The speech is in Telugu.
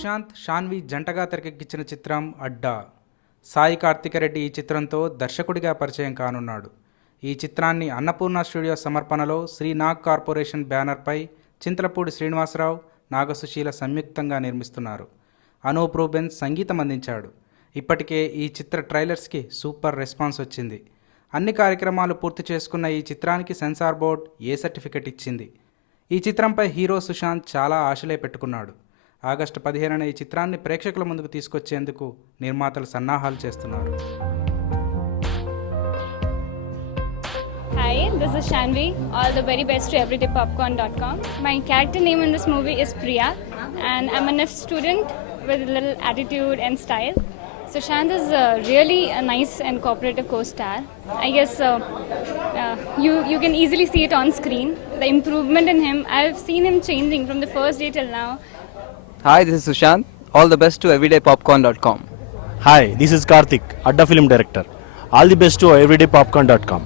సుశాంత్, షాన్వి జంటగా తెరకెక్కించిన చిత్రం అడ్డా. సాయి కార్తికరెడ్డి ఈ చిత్రంతో దర్శకుడిగా పరిచయం కానున్నాడు. ఈ చిత్రాన్ని అన్నపూర్ణ స్టూడియో సమర్పణలో శ్రీ నాగ్ కార్పొరేషన్ బ్యానర్పై చింతలపూడి శ్రీనివాసరావు, నాగసుశీల సంయుక్తంగా నిర్మిస్తున్నారు. అనూప్ రూబెన్స్ సంగీతం అందించాడు. ఇప్పటికే ఈ చిత్ర ట్రైలర్స్కి సూపర్ రెస్పాన్స్ వచ్చింది. అన్ని కార్యక్రమాలు పూర్తి చేసుకున్న ఈ చిత్రానికి సెన్సార్ బోర్డ్ ఏ సర్టిఫికెట్ ఇచ్చింది. ఈ చిత్రంపై హీరో సుశాంత్ చాలా ఆశలే పెట్టుకున్నాడు. ఆగస్టు 15న ఈ చిత్రాన్ని ప్రేక్షకుల ముందుకు తీసుకొచ్చేందుకు నిర్మాతలు సన్నాహాలు చేస్తున్నారు. Hi, this is Shanvi. All the very best to everydaypopcorn.com. My character name in this movie is Priya, and I'm a NIF student with a little attitude and style. So Shant is really a nice and cooperative co-star. I guess you can easily see it on screen. The improvement in him, I've seen him changing from the first day till now. Hi, this is Sushant. All the best to everydaypopcorn.com. Hi, this is Karthik, Adda Film Director. All the best to everydaypopcorn.com.